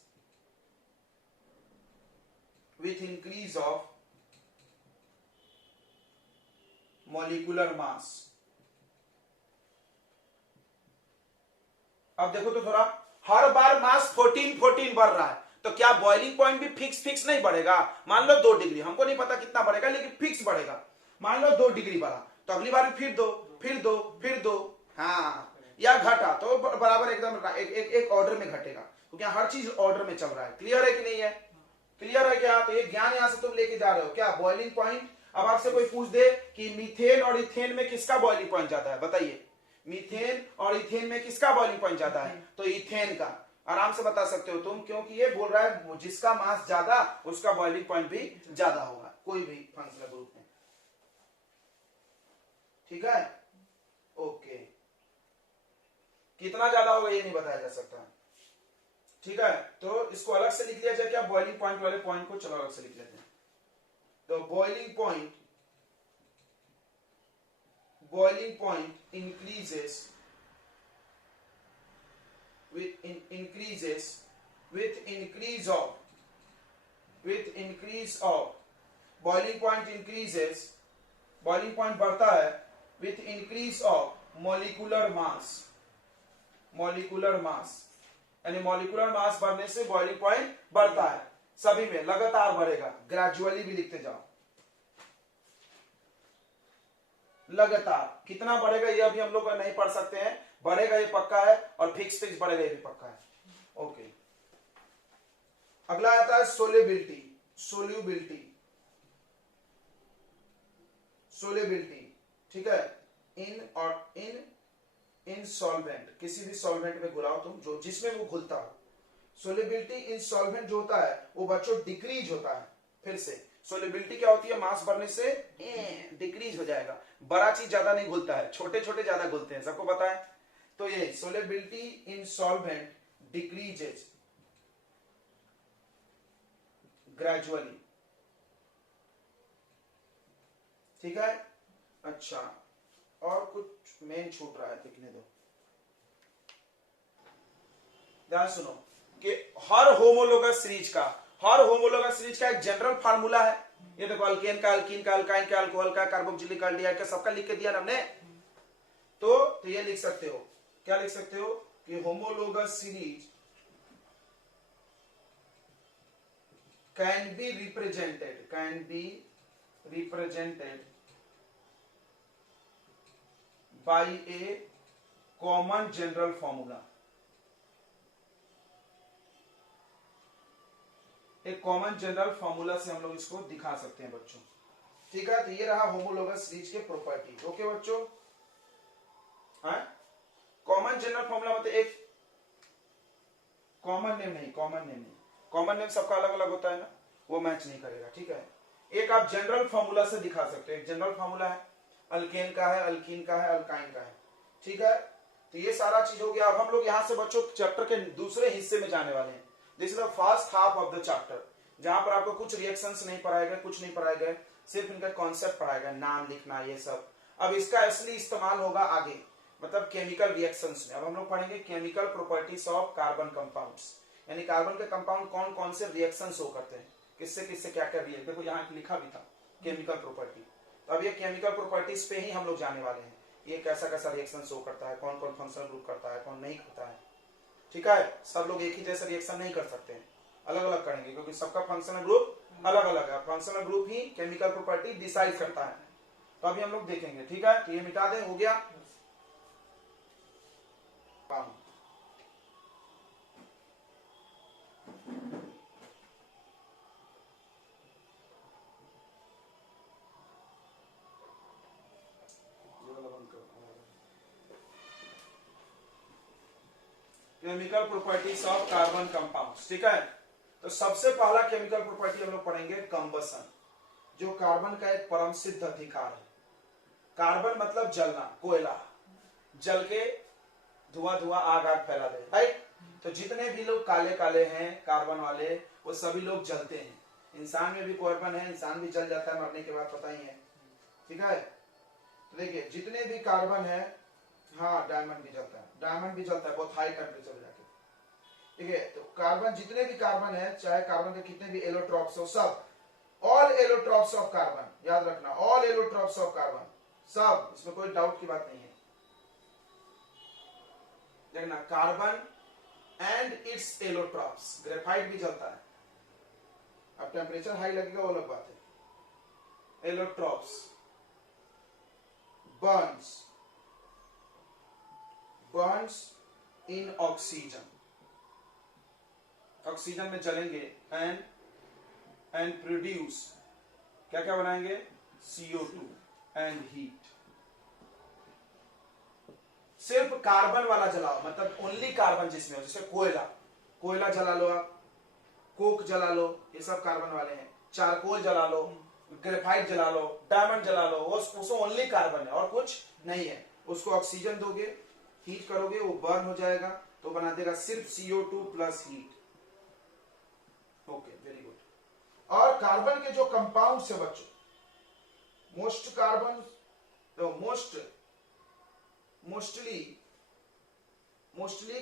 with increase of molecular mass। अब देखो तो थोड़ा, हर बार मास 14 बढ़ रहा है, तो क्या बॉइलिंग पॉइंट भी फिक्स नहीं बढ़ेगा? मान लो 2 डिग्री, हमको नहीं पता कितना बढ़ेगा, लेकिन फिक्स बढ़ेगा। मान लो 2 डिग्री बढ़ा, तो अगली बार फिर दो, हाँ, या घटा तो बराबर एकदम एक ऑर्डर में घटेगा, क्योंकि हर चीज ऑर्डर में चल रहा है। क्लियर है कि नहीं है? क्लियर है क्या? तो ये ज्ञान यहां से तुम लेके जा रहे हो क्या? Boiling point. अब आपसे कोई पूछ दे कि मीथेन और इथेन में किसका बॉइलिंग पॉइंट जाता है, बताइए। मीथेन और इथेन में किसका बॉइलिंग पॉइंट जाता है? तो इथेन का। आराम से बता सकते हो तुम, क्योंकि ये बोल रहा है जिसका मास ज्यादा उसका बॉइलिंग पॉइंट भी ज्यादा होगा, कोई भी फंक्शनल ग्रुप में। ठीक है, ओके। कितना ज्यादा होगा ये नहीं बताया जा सकता। ठीक है, तो इसको अलग से लिख लिया जाए क्या, बॉइलिंग पॉइंट वाले पॉइंट को चलो अलग से लिख लेते हैं। तो boiling point increases with increase of boiling point increases, boiling point बढ़ता है with increase of molecular mass यानी molecular mass बढ़ने से boiling point बढ़ता है, सभी में लगातार बढ़ेगा, ग्रेजुअली भी लिखते जाओ, लगातार कितना बढ़ेगा ये अभी हम लोग नहीं पढ़ सकते हैं, बढ़ेगा ये पक्का है, और फिक्स बढ़ेगा ये भी पक्का है। ओके, अगला आता है सोल्युबिलिटी, ठीक है, इन सॉल्वेंट, किसी भी सॉल्वेंट में घुलाओ तुम, जो जिसमें वो घुलता हो। सोल्युबिलिटी इन सॉल्वेंट जो होता है वो बच्चों डिक्रीज होता है। फिर से सोल्युबिलिटी क्या होती है, मास बढ़ने से डिक्रीज हो जाएगा, बड़ा चीज ज्यादा नहीं घुलता है, छोटे छोटे ज्यादा घुलते हैं, सबको पता है। तो ये सोल्युबिलिटी इन सॉल्वेंट डिक्रीजेज ग्रेजुअली, ठीक है। अच्छा, और कुछ मेन छूट रहा है, दिखने दो, ध्यान सुनो कि हर होमोलोगस सीरीज का एक जनरल फार्मूला है। ये देखो, अल्केन का, अल्कीन का, अल्काइन का, अल्कोहल का, कार्बोक्सिलिक एल्डिहाइड का, सबका लिख के दिया ना हमने। तो ये लिख सकते हो, क्या लिख सकते हो कि homologous series can be represented by A common general formula. एक कॉमन जनरल फॉर्मूला से हम लोग इसको दिखा सकते हैं बच्चों, ठीक है। तो ये रहा होमोलोगस सीरीज के प्रॉपर्टी। ओके बच्चों, कॉमन जनरल फॉर्मूला मतलब एक कॉमन नेम सबका अलग अलग होता है ना, वो मैच नहीं करेगा, ठीक है। एक आप जनरल फॉर्मूला से दिखा सकते हो, एक जनरल फॉर्मूला है, अल्केन का है, अल्कीन का है, अल्काइन का है, ठीक है। तो ये सारा चीज हो गया। अब हम लोग यहां से बच्चों चैप्टर के दूसरे हिस्से में जाने वाले हैं। This is the first half of the chapter, जहां पर आपको कुछ रिएक्शंस नहीं पढ़ाए गए, कुछ नहीं पढ़ाए गए, सिर्फ इनका कॉन्सेप्ट पढ़ाया गया, नाम लिखना, ये सब। अब इसका असली इस्तेमाल होगा आगे, मतलब केमिकल रिएक्शंस में। अब हम लोग पढ़ेंगे chemical properties of carbon compounds, यानी कार्बन के कंपाउंड कौन कौन से रिएक्शन शो करते हैं, किससे किससे क्या क्या रिएक्ट। देखो यहाँ लिखा भी था केमिकल प्रॉपर्टी। तो अब ये केमिकल प्रॉपर्टीज पे ही हम लोग जाने वाले हैं, ये कैसा कैसा रिएक्शन शो करता है, कौन कौन फंक्शनल ग्रुप करता है, कौन नहीं करता है, ठीक है। सब लोग एक ही जैसा रिएक्शन नहीं कर सकते हैं, अलग अलग करेंगे, क्योंकि सबका फंक्शनल ग्रुप अलग अलग है। फंक्शनल ग्रुप ही केमिकल प्रॉपर्टी डिसाइड करता है। तो अभी हम लोग देखेंगे, ठीक है। तो ये मिटा दें, हो गया। Chemical properties of carbon compounds, ठीक है। तो सबसे पहला केमिकल प्रॉपर्टी हम लोग पढ़ेंगे कंबसन, जो कार्बन का एक परम सिद्ध अधिकार है। कार्बन मतलब जलना, कोयला, जल के धुआं धुआं आग आग फैला दे, राइट। तो जितने भी लोग काले काले हैं कार्बन वाले, वो सभी लोग जलते हैं। इंसान में भी कार्बन है, इंसान भी जल जाता है मरने के बाद, पता ही है, ठीक है। तो देखिए जितने भी कार्बन है, हाँ डायमंड भी जलता है बहुत हाई टेम्परेचर में जाके, ठीक है। तो कार्बन, जितने भी कार्बन है, चाहे कार्बन के कितने भी एलोट्रॉप्स हो, सब, ऑल एलोट्रॉप्स ऑफ कार्बन, याद रखना, ऑल एलोट्रॉप्स ऑफ कार्बन, सब, इसमें कोई डाउट की बात नहीं है। देखना, carbon and it's allotropes, graphite भी जलता है। अब टेम्परेचर हाई लगेगा वो अलग बात है। Allotropes burns in oxygen, oxygen में जलेंगे, एंड प्रोड्यूस, क्या क्या बनाएंगे, CO2 एंड हीट। सिर्फ कार्बन वाला जलाओ, मतलब ओनली कार्बन जिसमें हो, जैसे कोयला जला लो आप, कोक जला लो, ये सब कार्बन वाले हैं। चारकोल जला लो, ग्रेफाइट जला लो, डायमंड जला लो, उसको ओनली कार्बन है और कुछ नहीं है। उसको ऑक्सीजन दोगे, हीट करोगे, वो बर्न हो जाएगा, तो बना देगा सिर्फ CO2 plus heat. Okay, very good. और कार्बन के जो कंपाउंड्स है बच्चों, mostly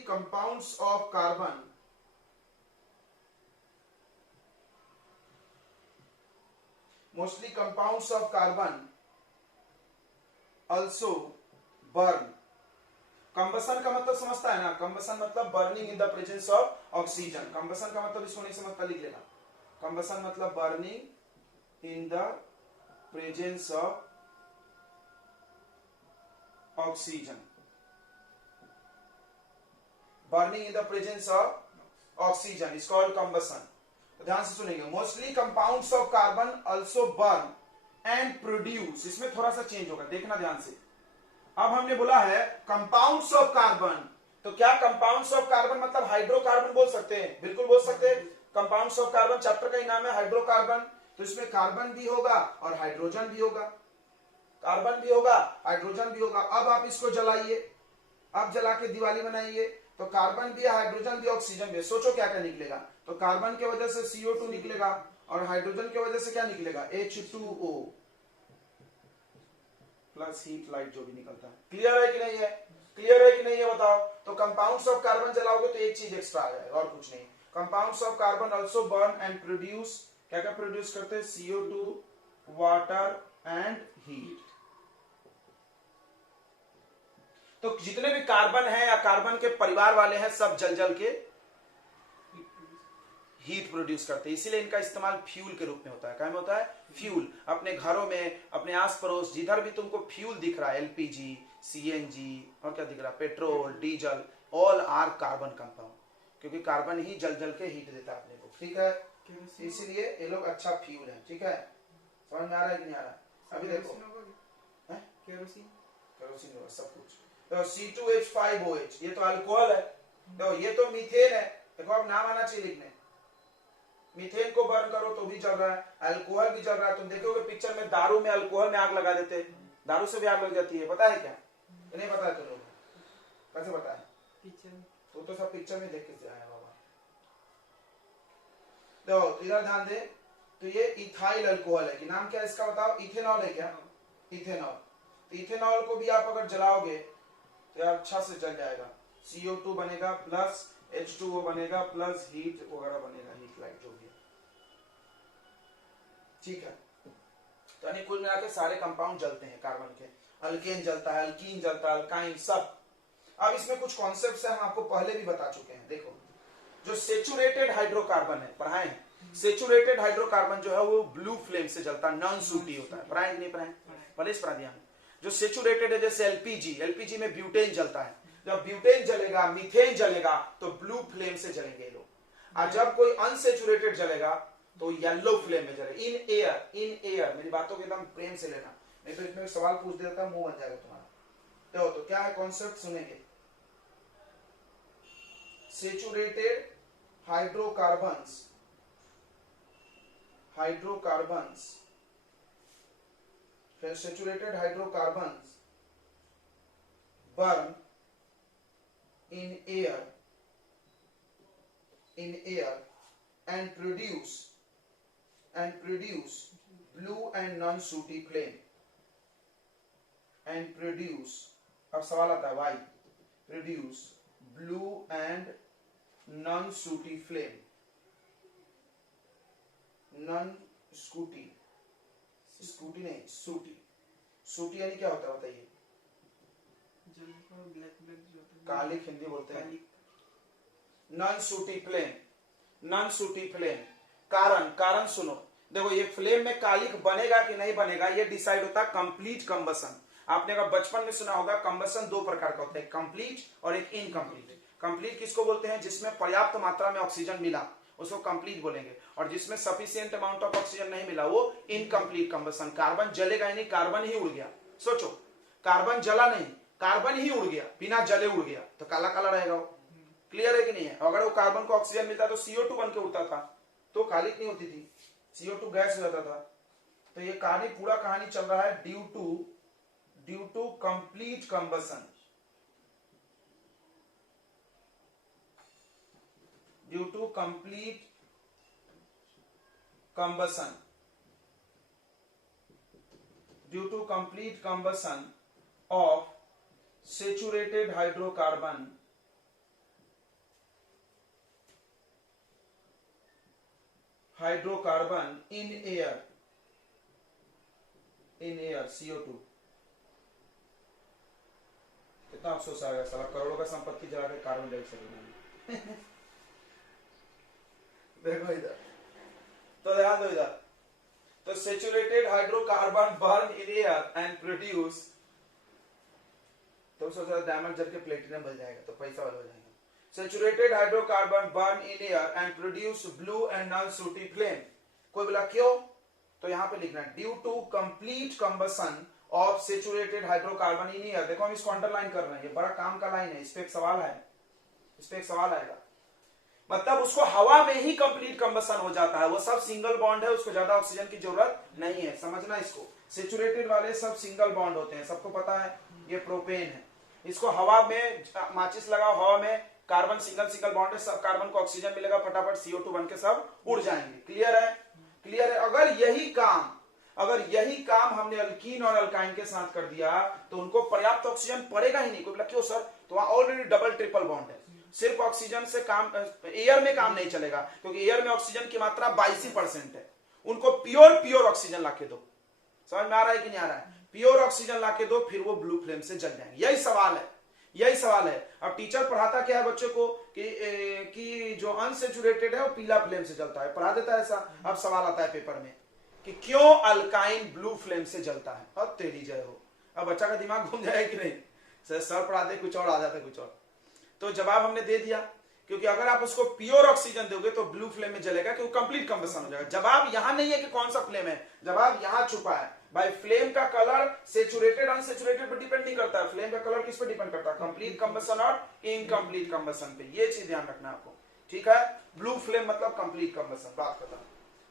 compounds of carbon also burn। Combustion का मतलब समझता है ना, कंबसन मतलब burning in the presence of oxygen. Combustion का मतलब इसको नहीं समझता, लिख लेना। कंबसन मतलब burning in the presence of oxygen, burning in the presence of oxygen is called combustion. तो ध्यान से सुनेंगे, mostly compounds of carbon also burn and produce. इसमें थोड़ा सा चेंज होगा, देखना ध्यान से। अब हमने बोला है कंपाउंड्स ऑफ कार्बन, तो क्या कंपाउंड्स ऑफ कार्बन मतलब हाइड्रोकार्बन बोल सकते हैं? बिल्कुल बोल सकते हैं। कंपाउंड्स ऑफ कार्बन चैप्टर का ही नाम है हाइड्रोकार्बन, तो इसमें कार्बन भी होगा और हाइड्रोजन भी होगा, कार्बन भी होगा, हाइड्रोजन भी होगा। अब आप इसको जलाइए, अब जला के दिवाली बनाइए, तो कार्बन भी है, हाइड्रोजन भी, ऑक्सीजन भी है। सोचो क्या क्या निकलेगा? तो कार्बन की वजह से CO2 निकलेगा और हाइड्रोजन की वजह से क्या निकलेगा? H2O प्लस हीट लाइट जो भी निकलता है। क्लियर है कि नहीं है? क्लियर है कि नहीं है बताओ। तो कंपाउंड्स ऑफ कार्बन जलाओगे तो एक चीज एक्स्ट्रा आ जाएगा और कुछ नहीं। Compounds of carbon also burn and produce, क्या क्या प्रोड्यूस करते हैं? CO2, water and heat. तो जितने भी कार्बन है या कार्बन के परिवार वाले हैं, सब जल जल के हीट प्रोड्यूस करते हैं। इसीलिए इनका इस्तेमाल फ्यूल के रूप में होता है। क्या में होता है? फ्यूल। अपने घरों में, अपने आस पड़ोस जिधर भी तुमको फ्यूल दिख रहा है, LPG, CNG और क्या दिख रहा है, petrol, diesel, all are carbon compound, क्योंकि कार्बन ही जल जल के हीट देता है अपने को। ठीक है, इसीलिए ये लोग अच्छा फ्यूल है। ठीक है, समझ में आ रहा है कि नहीं आ रहा है? अभी देखो, केरोसिन सब कुछ। तो C2H5OH ये तो अल्कोहल है, तो ये तो मीथेन है। देखो अब नाम आना चाहिए लिखने। मीथेन को बर्न करो तो भी जल रहा है, अल्कोहल भी जल रहा है। तुम देखोगे पिक्चर में दारू में अल्कोहल में आग लगा देते हैं, दारू से भी आग लग जाती है, पता है क्या? नहीं पता है तुम लोग? कैसे पता है? तो सब पिक्चर में देख के आया बाबा। देखो इधर ध्यान दे, तो ये इथाइल अल्कोहल है कि नाम क्या है इसका बताओ? इथेनॉल है क्या? इथेनॉल। तो इथेनॉल को भी आप अगर जलाओगे तो यार अच्छा से जल जाएगा। CO2 बनेगा प्लस H2O बनेगा प्लस हीट वगैरह बनेगा, हीट लाइट जो भी है। ठीक है, तो यानी कुल मिलाकर सारे कंपाउंड जलते हैं कार्बन के। अल्केन जलता है, अल्कीन जलता है, अल्काइन सब। अब इसमें कुछ कॉन्सेप्ट्स है, हम आपको पहले भी बता चुके हैं। देखो, जो सेचुरेटेड हाइड्रोकार्बन है, पढ़ाए हैं। सेचुरेटेड हाइड्रोकार्बन जो है वो ब्लू फ्लेम से जलता है, नॉन सूटी होता है। पढ़ाए नहीं पढ़ाए? भले इस पढ़ा दिया। जो सेचुरेटेड है जैसे LPG में ब्यूटेन जलता है। जब ब्यूटेन जलेगा, मीथेन जलेगा, तो ब्लू फ्लेम से जलेंगे लोग। और जब कोई अनसेचुरेटेड जलेगा तो येलो फ्लेम में जलेगा। इन एयर, मेरी बातों को एकदम प्रेम से लेना, नहीं तो इसमें सवाल पूछ देता मुंह बन जाएगा तुम्हारा। तो क्या है कॉन्सेप्ट सुनेंगे? Saturated hydrocarbons saturated hydrocarbons burn in air and produce blue and non-sooty flame and produce, अब सवाल आता है why produce blue and non-sooty flame, non-sooty, scooty नहीं, सूटी यानी क्या होता है बताइए? काली हिंदी बोलते हैं। नॉन सूटी फ्लेम, कारण सुनो। देखो ये फ्लेम में कालिक बनेगा कि नहीं बनेगा ये डिसाइड होता है कंप्लीट कंबसन। आपने अगर बचपन में सुना होगा कंबसन दो प्रकार का होता है, कंप्लीट और एक इनकम्प्लीट। कंप्लीट किसको बोलते हैं? जिसमें पर्याप्त मात्रा में ऑक्सीजन मिला, उसको कंप्लीट बोलेंगे। और जिसमें सफिशिएंट अमाउंट ऑफ ऑक्सीजन नहीं मिला वो इनकम्प्लीट कंबसन। कार्बन जलेगा ही नहीं, कार्बन ही उड़ गया। सोचो, कार्बन जला नहीं, कार्बन ही उड़ गया, बिना जले उड़ गया, तो काला काला रहेगा वो। क्लियर है कि नहीं है? अगर वो कार्बन को ऑक्सीजन मिलता तो CO2 बन के उड़ता था, तो कालिक नहीं होती थी, CO2 गैस हो जाता था। तो ये कहानी, पूरा कहानी चल रहा है due to complete combustion, due to complete combustion, due to complete combustion of saturated hydrocarbon in air, CO2। कितना अफसोस आएगा, साला करोड़ों का संपत्ति जला के कार्बन डाइऑक्साइड बनाने। देखो इधर, तो ध्यान दो इधर, तो saturated hydrocarbon burn in air and produce, तो सोच रहा डायमंड जल के प्लेटिनम बन जाएगा तो पैसा वाला हो जाएगा। Saturated hydrocarbon burn in air and produce blue and non sooty flame. कोई बोला क्यों, तो यहां पे लिखना है due to complete combustion of saturated hydrocarbon in air. देखो हम इसको अंडरलाइन कर रहे हैं, ये बड़ा काम का लाइन है, इस पे एक सवाल है, इस पे एक सवाल आएगा। मतलब उसको हवा में ही कंप्लीट कंबसन हो जाता है, वो सब सिंगल बॉन्ड है, उसको ज्यादा ऑक्सीजन की जरूरत नहीं है, समझना इसको। सेचुरेटेड वाले सब सिंगल बॉन्ड होते हैं, सबको पता है, ये प्रोपेन है। इसको हवा में माचिस लगाओ, हवा में कार्बन सिंगल सिंगल बॉन्ड है, सब कार्बन को ऑक्सीजन मिलेगा, फटाफट CO2 बन के सब उड़ जाएंगे। क्लियर है, क्लियर है। अगर यही काम हमने अल्कीन और अल्काइन के साथ कर दिया तो उनको पर्याप्त ऑक्सीजन पड़ेगा ही नहीं। कोई बोला क्यों सर, तो वहां ऑलरेडी डबल ट्रिपल बॉन्ड है, सिर्फ ऑक्सीजन से काम, एयर में काम नहीं चलेगा, क्योंकि एयर में ऑक्सीजन की मात्रा 82% है। उनको प्योर ऑक्सीजन लाके दो, समझ में आ रहा है कि नहीं आ रहा है? प्योर ऑक्सीजन लाके दो, फिर वो ब्लू फ्लेम से जल जाएंगे। यही सवाल है, यही सवाल है। अब टीचर पढ़ाता क्या है बच्चों को कि जो अनसेचुरेटेड है वो पीला फ्लेम से जलता है, पढ़ा देता है ऐसा। अब सवाल आता है पेपर में कि क्यों अल्काइन ब्लू फ्लेम से जलता है। अब तेरी जय हो, अब बच्चा का दिमाग घूम जाए कि नहीं, सर पढ़ा दे कुछ और आ जाता है कुछ और। तो जवाब हमने दे दिया, क्योंकि अगर आप उसको प्योर ऑक्सीजन दोगे तो ब्लू फ्लेम में जलेगा, क्योंकि कंप्लीट कंबसन हो जाएगा। जवाब यहां नहीं है कि कौन सा फ्लेम है, जवाब यहां छुपा है। भाई फ्लेम का कलर सेचुरेटेड अनसेचुरेटेड पर डिपेंड नहीं करता है, फ्लेम का कलर किस पे डिपेंड करता है, कंप्लीट कंबसन और इनकम्प्लीट कंबसन पे। ये चीज ध्यान रखना आपको, ठीक है। ब्लू फ्लेम मतलब कंप्लीट कंबसन, बात खत्म।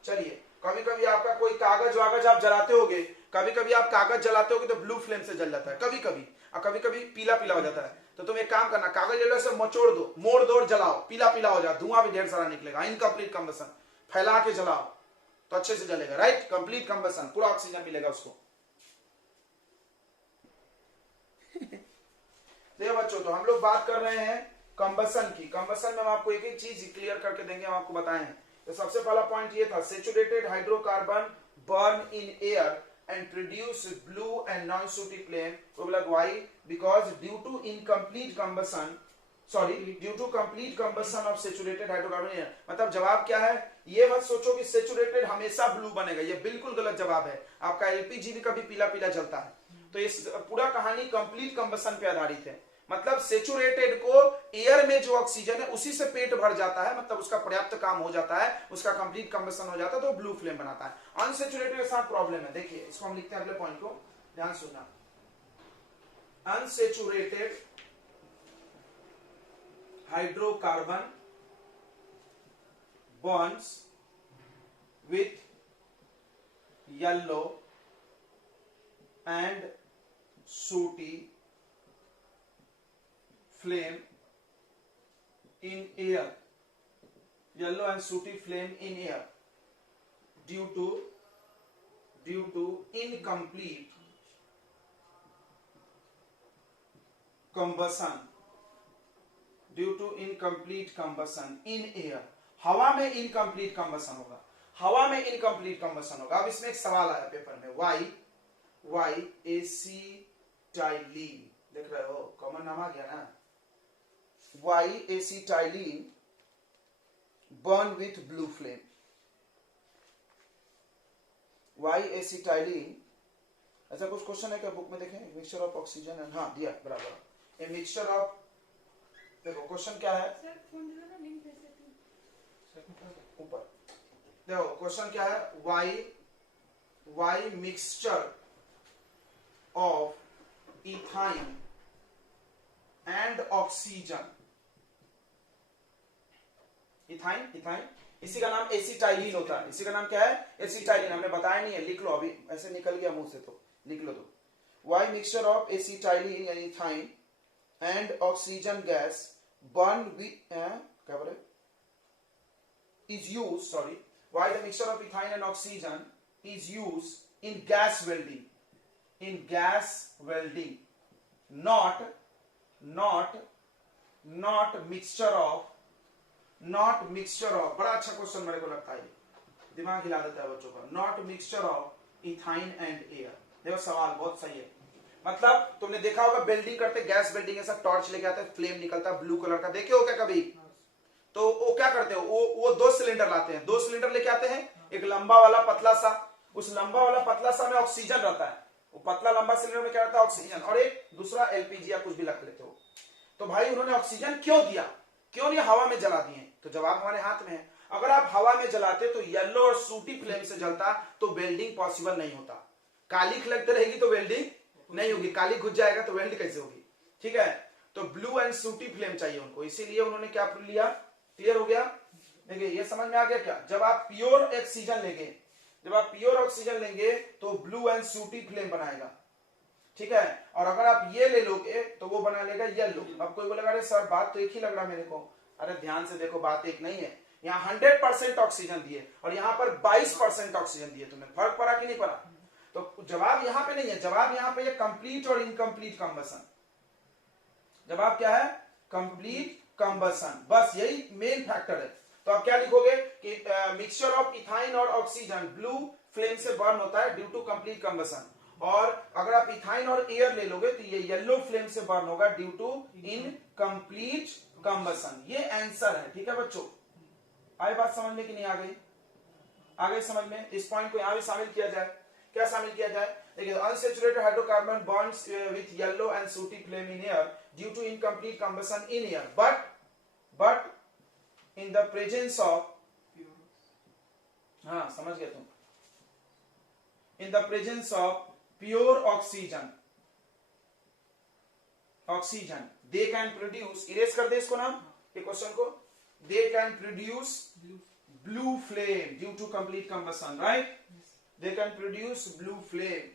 चलिए, कभी कभी आपका कोई कागज वागज आप जलाते होगे, कभी कभी आप कागज जलाते होगे तो ब्लू फ्लेम से जल जाता है कभी कभी, और कभी कभी पीला पीला हो जाता है। तो तुम एक काम करना, कागज ले लो, ऐसे मचोड़ दो, मोड़ दो और जलाओ, पीला पीला हो जाए, धुआं भी ढेर सारा निकलेगा। इनकम्प्लीट कंबसन, फैला के जलाओ तो अच्छे से जलेगा, राइट। कंप्लीट कंबसन, पूरा ऑक्सीजन मिलेगा उसको। देखो बच्चों, तो हम लोग बात कर रहे हैं कंबसन की। कंबसन में हम आपको एक एक चीज क्लियर करके देंगे, हम आपको बताएं। तो सबसे पहला पॉइंट ये था, saturated hydrocarbon burn in air and produce blue and non-sooty flame. Why? Because due to complete combustion of saturated hydrocarbon. मतलब जवाब क्या है, ये मत सोचो कि सेचुरेटेड हमेशा ब्लू बनेगा, ये बिल्कुल गलत जवाब है। आपका एलपीजी भी कभी पीला पीला जलता है। तो ये पूरा कहानी कंप्लीट कंबसन पे आधारित है। मतलब सेचुरेटेड को एयर में जो ऑक्सीजन है उसी से पेट भर जाता है, मतलब उसका पर्याप्त काम हो जाता है, उसका कंप्लीट कंबसन हो जाता है, तो ब्लू फ्लेम बनाता है। अनसेचुरेटेड के साथ प्रॉब्लम है। देखिए इसको हम लिखते हैं, अगले पॉइंट को ध्यान सुनना। Unsaturated hydrocarbon bonds with yellow and सूटी flame in air, yellow and sooty flame in air due to incomplete combustion, in air। हवा में इनकम्प्लीट कंबसन होगा, हवा में इनकम्प्लीट कंबसन होगा। अब इसमें एक सवाल आया पेपर में, वाई एसिटाइलीन, देख रहे हो कॉमन नाम आ गया ना, why acetylene burn with blue flame? Why acetylene, ऐसा कुछ क्वेश्चन है क्या बुक में? देखें, मिक्सचर ऑफ ऑक्सीजन एंड, हाँ दिया बराबर, ए मिक्सचर ऑफ, देखो क्वेश्चन क्या है ऊपर, देखो क्वेश्चन क्या है, why mixture of ethyne and oxygen, ethyne इसी का नाम एसिटाइलिन होता है। इसी का नाम क्या है, एसिटाइलिन। हमने बताया नहीं है, लिख लो, अभी ऐसे निकल गया मुंह से तो लिख लो। तो वाई मिक्सचर ऑफ एसिटाइलिन यानी ethyne and oxygen gas burn with क्या बोले is use, sorry, why the mixture of ethyne and oxygen is used in gas welding, not mixture of, बड़ा अच्छा क्वेश्चन मेरे को लगता है, दिमाग हिला देता है बच्चों का, not mixture of ethyne and air. देखो सवाल बहुत सही है, मतलब तुमने देखा होगा वेल्डिंग करते, गैस वेल्डिंग ऐसा टॉर्च लेके आते हैं, फ्लेम निकलता है ब्लू कलर का, देखे हो क्या कभी? तो वो क्या करते हो, वो 2 सिलेंडर लाते हैं, 2 सिलेंडर लेके आते हैं, एक लंबा वाला पतला सा, उस लंबा वाला पतला सा में ऑक्सीजन रहता है, वो पतला लंबा सिलेंडर में क्या रहता है, ऑक्सीजन, और एक दूसरा एलपीजी या कुछ भी रख लेते हो। तो भाई उन्होंने ऑक्सीजन क्यों दिया, क्यों नहीं हवा में जला दिए? तो जवाब हमारे हाथ में है। अगर आप हवा में जलाते तो येलो और सूटी फ्लेम से जलता तो वेल्डिंग पॉसिबल नहीं होता। काली लगते रहेगी तो वेल्डिंग नहीं होगी, काली घुस जाएगा तो वेल्ड कैसे होगी? ठीक है, तो ब्लू एंड सूटी फ्लेम चाहिए उनको, इसीलिए उन्होंने क्या लिया। क्लियर हो गया? देखिए ये समझ में आ गया क्या? जब आप प्योर ऑक्सीजन लेंगे तो ब्लू एंड सूटी फ्लेम बनाएगा, ठीक है, और अगर आप ये ले लोगे तो वो बना लेगा येलो। अब कोई बोलेगा अरे सर बात तो एक ही लग रहा मेरे को, अरे ध्यान से देखो बात एक नहीं है, यहाँ 100% ऑक्सीजन दिए और यहाँ पर 22% ऑक्सीजन दिए, तुम्हें फर्क पड़ा कि नहीं पड़ा? तो जवाब यहाँ पे नहीं है, जवाब यहाँ पे है कंप्लीट और इनकम्प्लीट कंबसन। जवाब क्या है? कंप्लीट कंबसन, बस यही मेन फैक्टर है। तो आप क्या लिखोगे कि मिक्सचर ऑफ इथाइन और ऑक्सीजन ब्लू फ्लेम से बर्न होता है ड्यू टू कंप्लीट कंबसन, और अगर आप इथाइन और एयर ले लोगे तो ये येलो फ्लेम से बर्न होगा ड्यू टू इनकम्प्लीट कंबसन। ये आंसर है, ठीक है बच्चों? आई बात समझ में कि नहीं आ गई? आगे समझ में, इस पॉइंट को यहां भी शामिल किया जाए। क्या शामिल किया जाए? देखिए unsaturated hydrocarbon bonds with yellow and sooty flame in air due to incomplete combustion in air, but in the presence of, हाँ समझ गए तुम, in the presence of pure oxygen they can produce, erase कर दे इसको नाम, ये क्वेश्चन को, they can produce blue flame due to complete combustion, right? They can produce blue flame.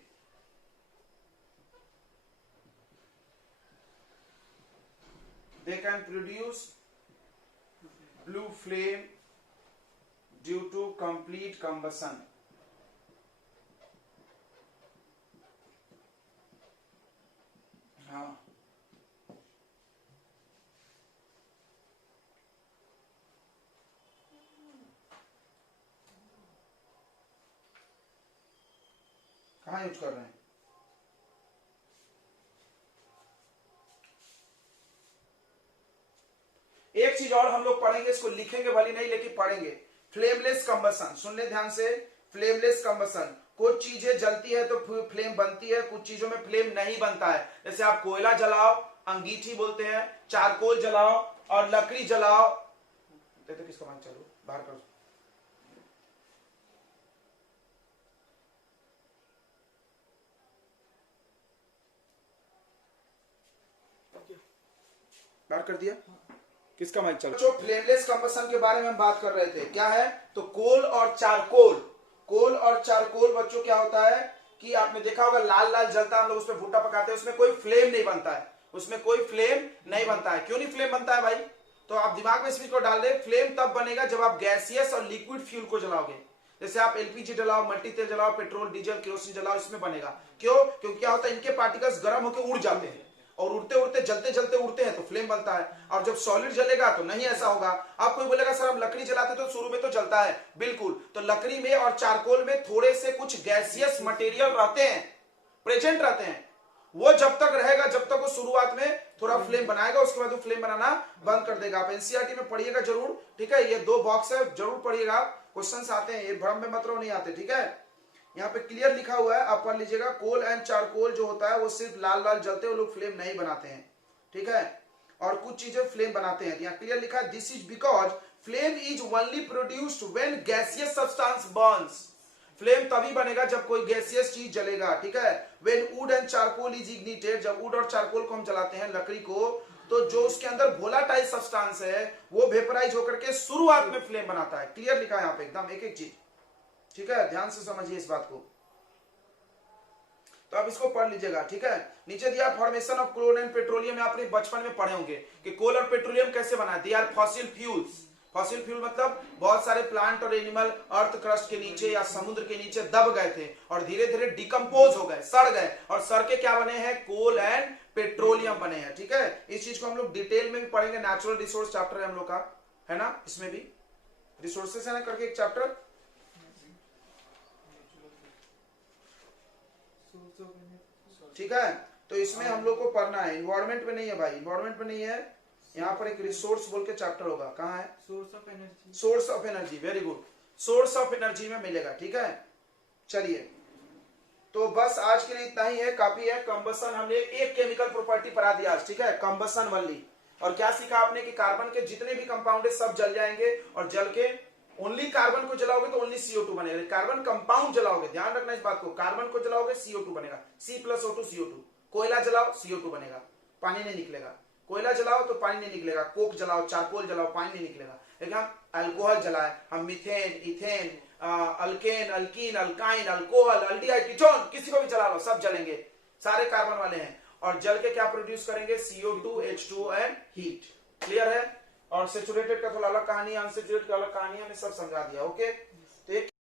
They can produce blue flame due to complete combustion. हाँ, कहाँ यूज कर रहे हैं? एक चीज और हम लोग पढ़ेंगे, इसको लिखेंगे भली नहीं लेकिन पढ़ेंगे, फ्लेमलेस कंबसन। सुन ले ध्यान से, फ्लेमलेस कंबसन, कुछ चीजें जलती है तो फ्लेम बनती है, कुछ चीजों में फ्लेम नहीं बनता है। जैसे आप कोयला जलाओ, अंगीठी बोलते हैं, चारकोल जलाओ और लकड़ी जलाओ। देखते किसका माइक चालू, बाहर करो। बाहर कर दिया, किसका माइक चल? जो फ्लेमलेस कंबसन के बारे में हम बात कर रहे थे, क्या है? तो कोल और चारकोल बच्चों क्या होता है कि आपने देखा होगा लाल लाल जलता है, हम लोग उसमें भुट्टा पकाते हैं, उसमें कोई फ्लेम नहीं बनता है, क्यों नहीं फ्लेम बनता है भाई? तो आप दिमाग में इस चीज को डाल दे, फ्लेम तब बनेगा जब आप गैसियस और लिक्विड फ्यूल को जलाओगे। जैसे आप एलपीजी जलाओ, मल्टी तेल जलाओ, पेट्रोल डीजल केरोसिन जलाओ, इसमें बनेगा। क्यों? क्योंकि क्या होता है, इनके पार्टिकल्स गर्म होकर उड़ जाते हैं और उड़ते उड़ते जलते जलते उड़ते हैं तो फ्लेम बनता है। और जब सॉलिड जलेगा तो नहीं ऐसा होगा। आप कोई बोलेगा सर हम लकड़ी जलाते तो शुरू में तो जलता है, बिल्कुल। तो लकड़ी में और चारकोल में थोड़े से कुछ गैसियस मटेरियल रहते हैं, प्रेजेंट रहते हैं। वो जब तक रहेगा, जब तक वो शुरुआत में थोड़ा फ्लेम बनाएगा, उसके बाद वो फ्लेम बनाना बंद कर देगा। आप एनसीईआरटी में पढ़िएगा जरूर, ठीक है? ये 2 बॉक्स है, जरूर पढ़िएगा, क्वेश्चन आते हैं, ये भ्रम में मत रहो, नहीं आते, ठीक है? यहाँ पे क्लियर लिखा हुआ है, आप पढ़ लीजिएगा। कोल एंड चारकोल जो होता है वो सिर्फ लाल लाल जलते हैं, वो लोग फ्लेम नहीं बनाते हैं, ठीक है? और कुछ चीजें फ्लेम बनाते हैं। यहाँ क्लियर लिखा है, this is because flame is only produced when gaseous substance burns. Flame तभी बनेगा जब कोई गैसियस चीज जलेगा, ठीक है? When wood and charcoal is ignited, जब वुड और चारकोल को हम जलाते हैं, लकड़ी को, तो जो उसके अंदर वोलाटाइल सब्सटेंस है वो वेपराइज होकर के शुरुआत में फ्लेम बनाता है। क्लियर लिखा है यहाँ पे एकदम एक एक चीज, ठीक है? ध्यान से समझिए इस बात को। तो आप इसको पढ़ लीजिएगा, ठीक है? नीचे दिया formation of coal and petroleum, आपने बचपन में पढ़े होंगे कि कोल और पेट्रोलियम कैसे बना है। They are fossil fuels, fossil fuel मतलब बहुत सारे प्लांट और एनिमल अर्थ क्रस्ट के नीचे या समुद्र के नीचे दब गए थे और धीरे धीरे डिकम्पोज हो गए, सड़ गए, और सड़ के क्या बने हैं, कोल एंड पेट्रोलियम बने हैं। ठीक है, इस चीज को हम लोग डिटेल में भी पढ़ेंगे, नेचुरल रिसोर्स चैप्टर है हम लोग का, है ना, इसमें भी रिसोर्सेस है ना करके एक चैप्टर। ठीक है, तो इसमें हम लोग को पढ़ना है, इन्वायरमेंट में नहीं है भाई, इन्वायरमेंट में नहीं है, यहाँ पर एक रिसोर्स बोल के चैप्टर होगा, कहाँ है, source of energy, source of energy, very good, source of energy में मिलेगा। ठीक है, चलिए, तो बस आज के लिए इतना ही है, काफी है। कंबसन हमने एक केमिकल प्रॉपर्टी पढ़ा दिया आज, ठीक है, कंबसन वाली। और क्या सीखा आपने कि कार्बन के जितने भी कंपाउंड है सब जल जाएंगे, और जल के ओनली कार्बन को जलाओगे तो ओनली CO2 बनेगा। कार्बन कंपाउंड जलाओगे, ध्यान रखना इस बात को, कार्बन को जलाओगे CO2 बनेगा, C+O2 CO2। कोयला जलाओ CO2 बनेगा, पानी नहीं निकलेगा। कोयला जलाओ तो पानी नहीं निकलेगा, कोक जलाओ, चारकोल जलाओ, पानी नहीं निकलेगा। लेकिन हम अल्कोहल जलाए, हम methane, ethane, alkane, alkyne, alkyne, alcohol, aldehyde, ketone, किसी को भी जला लो, सब जलेंगे, सारे कार्बन वाले हैं। और जल के क्या प्रोड्यूस करेंगे, CO2, H2 and heat. Clear है। और सेचुरेटेड का थोड़ा अलग कहानी है, अनसेचुरेटेड का अलग कहानी है, हमने सब समझा दिया। ओके, तो एक